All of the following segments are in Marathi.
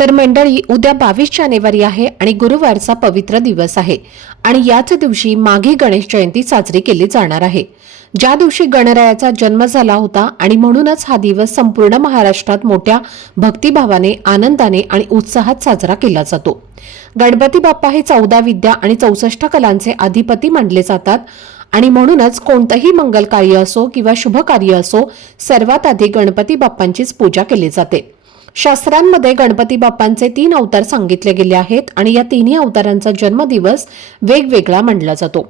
तर मंडळी उद्या बावीस जानेवारी आहे आणि गुरुवारचा पवित्र दिवस आहे आणि याच दिवशी माघी गणेश जयंती साजरी केली जाणार आहे. ज्या दिवशी गणरायाचा जन्म झाला होता आणि म्हणूनच हा दिवस संपूर्ण महाराष्ट्रात मोठ्या भक्तिभावाने आनंदाने आणि उत्साहात साजरा केला जातो. गणपती बाप्पा हे चौदा विद्या आणि चौसष्ट कलांचे अधिपती मानले जातात आणि म्हणूनच कोणतंही मंगल कार्य असो किंवा शुभ कार्य असो सर्वात आधी गणपती बाप्पांचीच पूजा केली जाते. शास्त्रांमध्ये गणपती बाप्पांचे तीन अवतार सांगितले गेले आहेत आणि या तिन्ही अवतारांचा जन्मदिवस वेगवेगळा मानला जातो.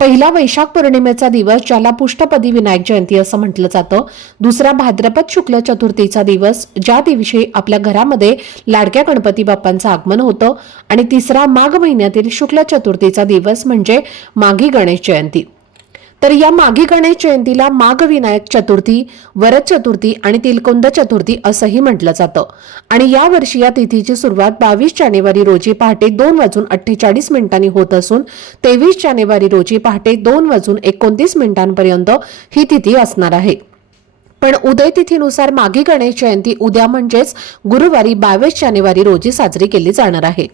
पहिला वैशाख पौर्णिमेचा दिवस ज्याला पुष्टपदी विनायक जयंती असं म्हटलं जातं. दुसरा भाद्रपद शुक्ल चतुर्थीचा दिवस ज्या दिवशी आपल्या घरामध्ये लाडक्या गणपती बाप्पांचं आगमन होतं. आणि तिसरा माघ महिन्यातील शुक्ल चतुर्थीचा दिवस म्हणजे माघी गणेश जयंती. तर या माघी गणेश जयंतीला माघ विनायक चतुर्थी वरद चतुर्थी आणि तिलकुंद चतुर्थी असंही म्हटलं जातं. आणि या वर्षी या तिथीची सुरुवात बावीस जानेवारी रोजी पहाटे दोन वाजून अठ्ठेचाळीस मिनिटांनी होत असून तेवीस जानेवारी रोजी पहाटे दोन वाजून एकोणतीस मिनिटांपर्यंत ही तिथी असणार आहे. पण उदय तिथीनुसार माघी गणेश जयंती उद्या म्हणजेच गुरुवारी बावीस जानेवारी रोजी साजरी केली जाणार आहे.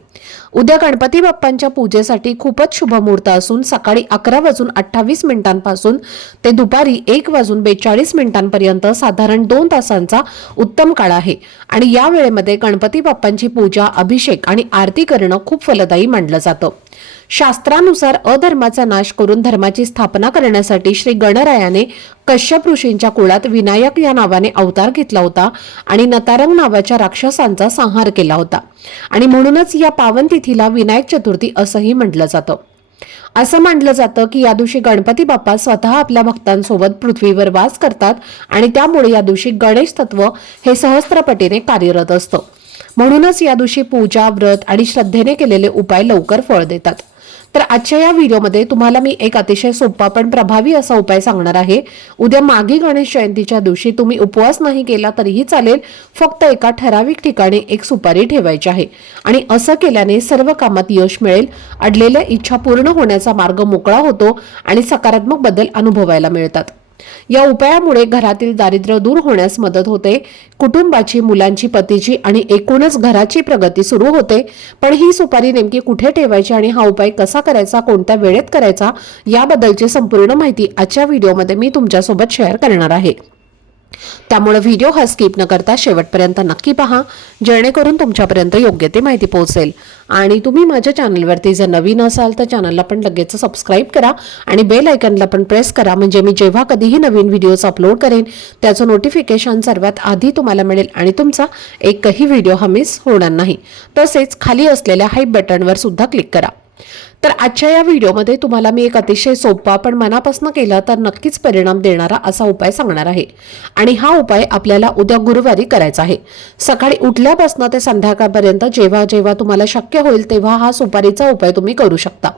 उद्या गणपती बाप्पांच्या पूजेसाठी खूपच शुभ मुहूर्त असून सकाळी अकरा वाजून अठ्ठावीस मिनिटांपासून ते दुपारी एक वाजून बेचाळीस मिनिटांपर्यंत साधारण दोन तासांचा उत्तम काळ आहे आणि या वेळेमध्ये गणपती बाप्पांची पूजा अभिषेक आणि आरती करणं खूप फलदायी मानलं जातं. शास्त्रानुसार अधर्माचा नाश करून धर्माची स्थापना करण्यासाठी श्री गणरायाने कश्यप ऋषींच्या कुळात विनायक या नावाने अवतार घेतला होता आणि नतारंग नावाच्या राक्षसांचा संहार केला होता. आणि म्हणूनच या पावन तिथीला विनायक चतुर्थी असंही म्हटलं जातं. असं मानलं जातं की या दिवशी गणपती बाप्पा स्वतः आपल्या भक्तांसोबत पृथ्वीवर वास करतात आणि त्यामुळे या दिवशी गणेश तत्व हे सहस्त्रपटीने कार्यरत असतं. म्हणूनच या दिवशी पूजा व्रत आणि श्रद्धेने केलेले उपाय लवकर फळ देतात. तर आजच्या या व्हिडिओमध्ये तुम्हाला मी एक अतिशय सोपा पण प्रभावी असा उपाय सांगणार आहे. उद्या मागी गणेश जयंतीच्या दिवशी तुम्ही उपवास नाही केला तरीही चालेल. फक्त एका ठराविक ठिकाणी एक सुपारी ठेवायची आहे. आणि असं केल्याने सर्व कामात यश मिळेल. अडलेल्या इच्छा पूर्ण होण्याचा मार्ग मोकळा होतो आणि सकारात्मक बदल अनुभवायला मिळतात. या उपायामुळे घरातील दारिद्र्य दूर होण्यास मदत होते. कुटुंबाची मुलांची पतीची आणि एकूणच घराची प्रगती सुरू होते. पण ही सुपारी नेमकी कुठे ठेवायची आणि हा उपाय कसा करायचा कोणत्या वेळेत करायचा याबद्दलची संपूर्ण माहिती आजच्या व्हिडिओमध्ये मी तुमच्यासोबत शेअर करणार आहे. त्यामुळे व्हिडिओ हा स्किप न करता शेवटपर्यंत नक्की पहा जेणेकरून तुमच्यापर्यंत योग्य ते माहिती पोहोचेल. आणि तुम्ही माझ्या चॅनलवरती जर नवीन असाल तर चॅनलला पण लगेच सबस्क्राईब करा आणि बेल आयकनला पण प्रेस करा म्हणजे मी जेव्हा कधीही नवीन व्हिडिओज अपलोड करेन त्याचं नोटिफिकेशन सर्वात आधी तुम्हाला मिळेल आणि तुमचा एकही व्हिडिओ हा मिस होणार नाही. तसेच खाली असलेल्या हाईप बटनवर सुद्धा क्लिक करा. तर आजच्या या व्हिडिओमध्ये तुम्हाला मी एक अतिशय सोपा पण मनापासून केला तर नक्कीच परिणाम देणारा असा उपाय सांगणार आहे. आणि हा उपाय आपल्याला उद्या गुरुवारी करायचा आहे. सकाळी उठल्यापासून ते संध्याकाळपर्यंत जेव्हा जेव्हा तुम्हाला शक्य होईल तेव्हा हा सुपारीचा उपाय तुम्ही करू शकता.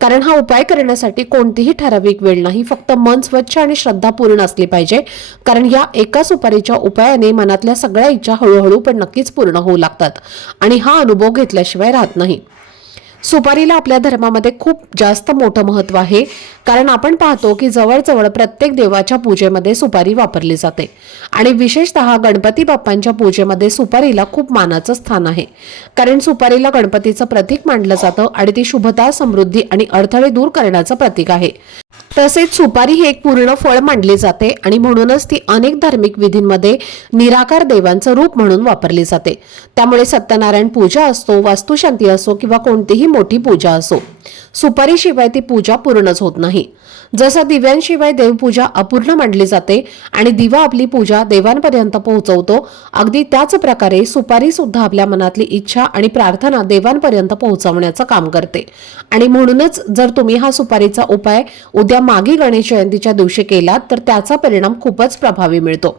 कारण हा उपाय करण्यासाठी कोणतीही ठराविक वेळ नाही फक्त मन स्वच्छ आणि श्रद्धापूर्ण असली पाहिजे. कारण या एका सुपारीच्या उपायाने मनातल्या सगळ्या इच्छा हळूहळू पण नक्कीच पूर्ण होऊ लागतात. आणि हा अनुभव घेतल्याशिवाय राहत नाही. सुपारीला आपल्या धर्मामध्ये खूप जास्त मोठं महत्त्व आहे. कारण आपण पाहतो की जवळजवळ प्रत्येक देवाच्या पूजेमध्ये सुपारी वापरली जाते. आणि विशेषतः गणपती बाप्पांच्या पूजेमध्ये सुपारीला खूप मानाचं स्थान आहे. कारण सुपारीला गणपतीचं प्रतीक मानलं जातं आणि ती शुभता समृद्धी आणि अडथळे दूर करण्याचं प्रतीक आहे. तसेच सुपारी ही एक पूर्ण फळ मानले जाते आणि म्हणूनच ती अनेक धार्मिक विधींमध्ये निराकार देवांचं रूप म्हणून वापरली जाते. त्यामुळे सत्यनारायण पूजा असतो वास्तुशांती असो किंवा कोणतीही मोठी पूजा असो. सुपारीशिवाय ती पूजा पूर्णच होत नाही. जसं दिव्यांशिवाय देवपूजा अपूर्ण मानली जाते आणि दिवा आपली पूजा देवांपर्यंत पोहोचवतो अगदी त्याच प्रकारे सुपारी सुद्धा आपल्या मनातली इच्छा आणि प्रार्थना देवांपर्यंत पोहोचवण्याचं काम करते. आणि म्हणूनच जर तुम्ही हा सुपारीचा उपाय उद्या मागी गणेश जयंतीच्या दिवशी केलात तर त्याचा परिणाम खूपच प्रभावी मिळतो.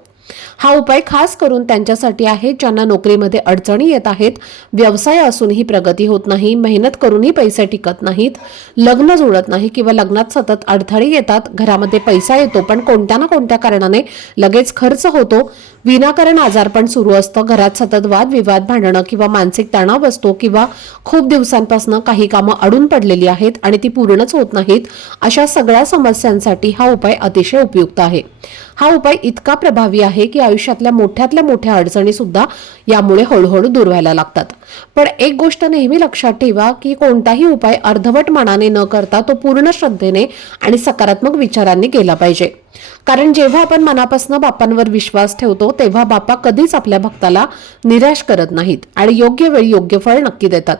हा उपाय खास करून त्यांच्यासाठी आहे ज्यांना नोकरीमध्ये अडचणी येत आहेत. व्यवसाय असूनही प्रगती होत नाही मेहनत करूनही पैसे टिकत नाहीत लग्न जुळत नाही किंवा लग्नात सतत अडथळे येतात घरामध्ये पैसा येतो पण कोणत्या ना कोणत्या कारणाने लगेच खर्च होतो. विनाकारण आजारपण सुरू असतं. घरात सतत वाद विवाद भांडणं किंवा मानसिक तणाव असतो किंवा खूप दिवसांपासून काही कामं अडून पडलेली आहेत आणि ती पूर्णच होत नाहीत अशा सगळ्या समस्यांसाठी हा उपाय अतिशय उपयुक्त आहे. हा उपाय इतका प्रभावी आहे की आयुष्यातल्या मोठ्यातल्या मोठ्या अडचणी सुद्धा यामुळे हळूहळू दूर व्हायला लागतात. पण एक गोष्ट नेहमी लक्षात ठेवा की कोणताही उपाय अर्धवट मनाने न करता तो पूर्ण श्रद्धेने आणि सकारात्मक विचारांनी केला पाहिजे. कारण जेव्हा आपण मनापासून बापांवर विश्वास ठेवतो तेव्हा बापा कधीच आपल्या भक्ताला निराश करत नाहीत आणि योग्य वेळी योग्य फळ नक्की देतात.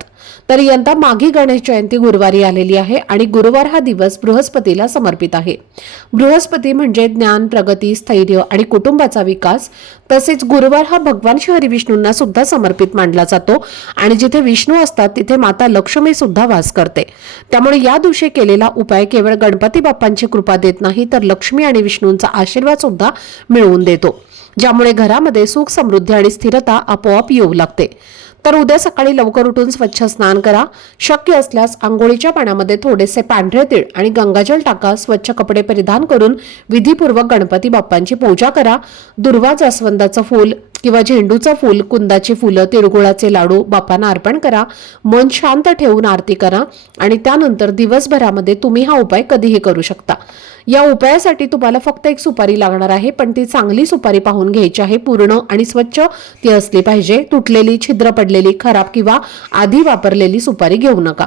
तर यंदा माघी गणेश जयंती गुरुवारी आलेली आहे आणि गुरुवार हा दिवस बृहस्पतीला समर्पित आहे. बृहस्पती म्हणजे ज्ञान प्रगती स्थैर्य आणि कुटुंबाचा विकास. तसेच गुरुवार हा भगवान श्री हरिविष्णूंना सुद्धा समर्पित मानला जातो आणि जिथे विष्णू असतात तिथे माता लक्ष्मी सुद्धा वास करते. त्यामुळे या दिवशी केलेला उपाय केवळ गणपती बाप्पांची कृपा देत नाही तर लक्ष्मी आणि विष्णूंचा आशीर्वाद सुद्धा मिळवून देतो. ज्यामुळे घरामध्ये सुख समृद्धी आणि स्थिरता आपोआप येऊ लागते. तर उद्या सकाळी लवकर उठून स्वच्छ स्नान करा. शक्य असल्यास आंघोळीच्या पाण्यामध्ये थोडेसे पांढरे तीळ आणि गंगाजल टाका. स्वच्छ कपडे परिधान करून विधीपूर्वक गणपती बाप्पांची पूजा करा. दुर्वा जास्वंदाचं फूल किंवा झेंडूचं फूल कुंदाची फुलं तिळगुळाचे लाडू बाप्पांना अर्पण करा. मन शांत ठेवून आरती करा आणि त्यानंतर दिवसभरामध्ये तुम्ही हा उपाय कधीही करू शकता. या उपायासाठी तुम्हाला फक्त एक सुपारी लागणार आहे पण ती चांगली सुपारी पाहून घ्यायची आहे. पूर्ण आणि स्वच्छ ती असली पाहिजे. तुटलेली छिद्र पडलेली खराब किंवा आधी वापरलेली सुपारी घेऊ नका.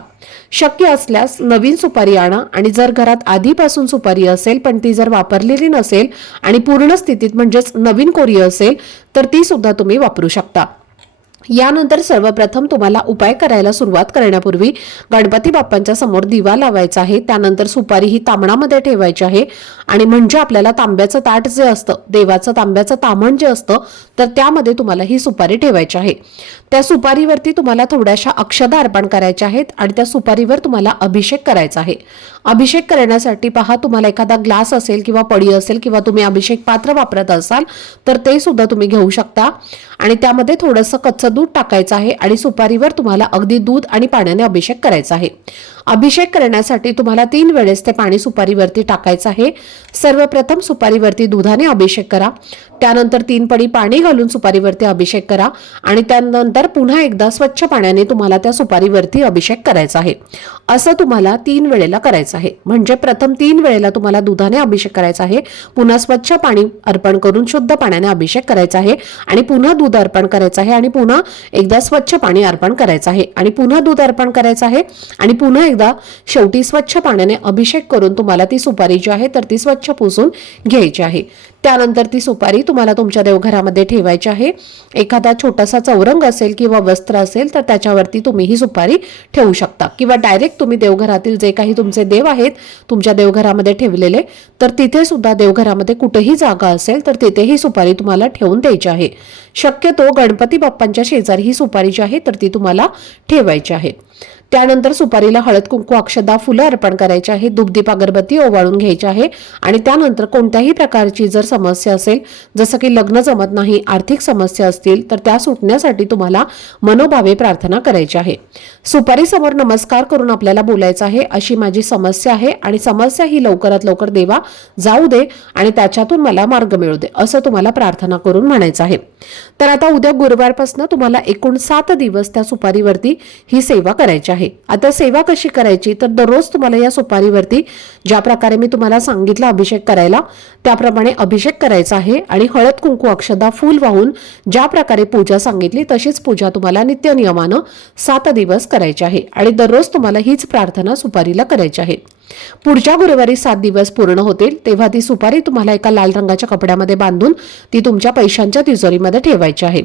शक्य असल्यास नवीन सुपारी आणा आणि जर घरात आधीपासून सुपारी असेल पण ती जर वापरलेली नसेल आणि पूर्ण स्थितीत म्हणजेच नवीन कोरी असेल तर ती सुद्धा तुम्ही वापरू शकता. यानंतर सर्वप्रथम तुम्हाला उपाय करायला सुरुवात करण्यापूर्वी गणपती बाप्पांच्या समोर दिवा लावायचा आहे. त्यानंतर सुपारी ही तांबणामध्ये ठेवायची आहे. आणि म्हणजे आपल्याला तांब्याचं ताट जे असतं देवाचं तांब्याचं तामण जे असतं तर त्यामध्ये तुम्हाला ही सुपारी ठेवायची आहे. त्या सुपारीवरती तुम्हाला थोड्याशा अक्षदा अर्पण करायच्या आहेत आणि त्या सुपारीवर तुम्हाला अभिषेक करायचा आहे. अभिषेक करण्यासाठी पहा तुम्हाला एखादा ग्लास असेल किंवा पडी असेल किंवा तुम्ही अभिषेक पात्र वापरत असाल तर ते सुद्धा तुम्ही घेऊ शकता. आणि त्यामध्ये थोडंसं कच्चं दूध टाकायचं आहे आणि सुपारीवर तुम्हाला अगदी दूध आणि पाण्याने अभिषेक करायचा आहे. अभिषेक करण्यासाठी तुम्हाला तीन वेळेस ते पाणी सुपारीवरती टाकायचं आहे. सर्वप्रथम सुपारीवरती दुधाने अभिषेक करा. त्यानंतर तीन पडी पाणी घालून सुपारीवरती अभिषेक करा. आणि त्यानंतर पुन्हा एकदा स्वच्छ पाण्याने तुम्हाला त्या सुपारीवरती अभिषेक करायचा आहे. असं तुम्हाला तीन वेळेला करायचं आहे. म्हणजे प्रथम तीन वेळेला तुम्हाला दुधाने अभिषेक करायचा आहे. पुन्हा स्वच्छ पाणी अर्पण करून शुद्ध पाण्याने अभिषेक करायचा आहे. आणि पुन्हा दूध अर्पण करायचं आहे. आणि पुन्हा एकदा स्वच्छ पाणी अर्पण करायचं आहे. आणि पुन्हा दूध अर्पण करायचं आहे. आणि पुन्हा एकदा शेवटी स्वच्छ पाण्याने अभिषेक करून तुम्हाला ती सुपारी जी आहे तर ती स्वच्छ पुसून घ्यायची आहे. त्यानंतर ती सुपारी तुम्हाला तुमच्या देवघरामध्ये ठेवायची आहे. एखादा छोटासा चौरंग असेल किंवा वस्त्र असेल तर त्याच्यावरती तुम्ही ही सुपारी ठेवू शकता. किंवा डायरेक्ट तुम्ही देवघरातील जे काही तुमचे देव आहेत तुमच्या देवघरामध्ये ठेवलेले तर तिथे सुद्धा देवघरामध्ये कुठेही जागा असेल तर तिथे ही सुपारी तुम्हाला ठेवून द्यायची आहे. शक्यतो गणपती बाप्पांच्या शेजारी ही सुपारी जी आहे तर ती तुम्हाला ठेवायची आहे. त्यानंतर सुपारीला हळद कुंकू अक्षदा फुलं अर्पण करायची आहे. धूपदीप अगरबत्ती ओवाळून घ्यायची आहे. आणि त्यानंतर कोणत्याही प्रकारची जर समस्या असेल जसं की लग्न जमत नाही आर्थिक समस्या असतील तर त्या सुटण्यासाठी तुम्हाला मनोभावे प्रार्थना करायची आहे. सुपारी समोर नमस्कार करून आपल्याला बोलायचं आहे अशी माझी समस्या आहे आणि समस्या ही लवकरात लवकर देवा जाऊ दे आणि त्याच्यातून मला मार्ग मिळू दे असं तुम्हाला प्रार्थना करून म्हणायचं आहे. तर आता उद्या गुरुवारपासून तुम्हाला एकूण सात दिवस त्या सुपारीवरती ही सेवा करायची आहे. आता सेवा कशी करायची? तर दररोज तुम्हाला या सुपारीवरती ज्या प्रकारे मी तुम्हाला सांगितलं अभिषेक करायला त्याप्रमाणे अभिषेक करायचा आहे आणि हळद कुंकू अक्षदा फूल वाहून ज्या प्रकारे पूजा सांगितली तशीच पूजा तुम्हाला नित्य नियमानं सात दिवस करायची आहे आणि दररोज तुम्हाला हीच प्रार्थना सुपारीला करायची आहे. पुढच्या गुरुवारी सात दिवस पूर्ण होतील तेव्हा ती सुपारी तुम्हाला एका लाल रंगाच्या कपड्यामध्ये बांधून ती तुमच्या पैशांच्या तिजोरीमध्ये ठेवायची आहे.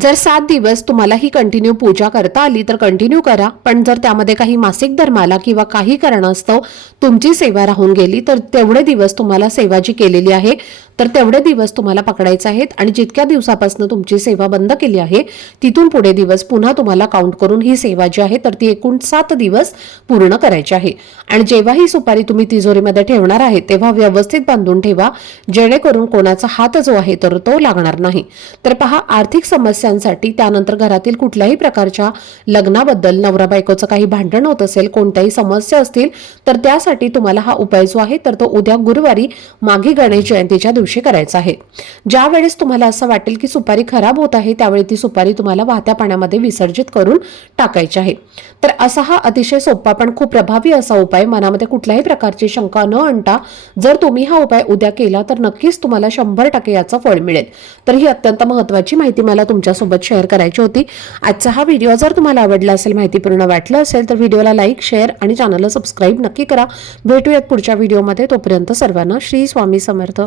जर सात दिवस तुम्हाला ही कंटिन्यू पूजा करता आली तर कंटिन्यू करा. पण जर त्यामध्ये काही मासिक धर्माला किंवा काही कारणास्तव तुमची सेवा राहून गेली तर तेवढे दिवस तुम्हाला सेवा जी केलेली आहे तर तेवढे दिवस तुम्हाला पकडायचे आहेत आणि जितक्या दिवसापासून तुमची सेवा बंद केली आहे तिथून पुढे दिवस पुन्हा तुम्हाला काउंट करून ही सेवा जी आहे तर ती एकूण सात दिवस पूर्ण करायची आहे. आणि जेव्हा ही सुपारी तुम्ही तिजोरीमध्ये ठेवणार आहे तेव्हा व्यवस्थित बांधून ठेवा जेणेकरून कोणाचा हात जो आहे तर तो लागणार नाही. तर पहा आर्थिक समस्यांसाठी त्यानंतर घरातील कुठल्याही प्रकारच्या लग्नाबद्दल नवरा बायकोचं काही भांडण होत असेल कोणत्याही समस्या असतील तर त्यासाठी तुम्हाला हा उपाय जो आहे तर तो उद्या गुरुवारी माघी गणेश जयंतीच्या दिवशी करायचं आहे. ज्या वेळेस तुम्हाला असं वाटेल की सुपारी खराब होत आहे त्यावेळी ती सुपारी तुम्हाला वाहत्या पाण्यामध्ये विसर्जित करून टाकायची आहे. तर असा हा अतिशय सोपा पण खूप प्रभावी असा उपाय मनामध्ये कुठल्याही प्रकारची शंका न आणता जर तुम्ही हा उपाय उद्या केला तर नक्कीच तुम्हाला शंभर टक्के याचं फळ मिळेल. तर ही अत्यंत महत्त्वाची माहिती मला तुमच्यासोबत शेअर करायची होती. आजचा हा व्हिडिओ जर तुम्हाला आवडला असेल माहितीपूर्ण वाटलं असेल तर व्हिडिओला लाईक शेअर आणि चॅनलला सबस्क्राईब नक्की करा. भेटूयात पुढच्या व्हिडिओमध्ये. तोपर्यंत सर्वांना श्री स्वामी समर्थ.